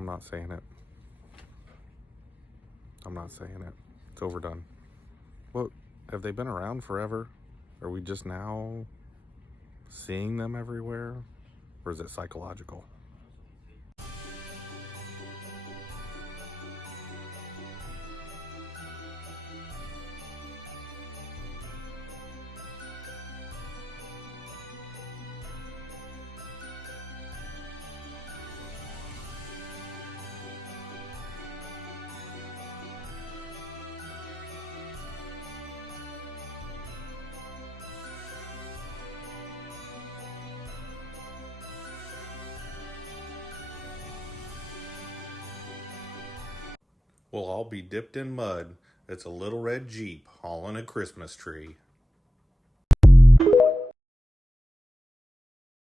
I'm not saying it. I'm not saying it. It's overdone. What? Have they been around forever? Are we just now seeing them everywhere? Or is it psychological? We'll all be dipped in mud. It's a little red Jeep hauling a Christmas tree.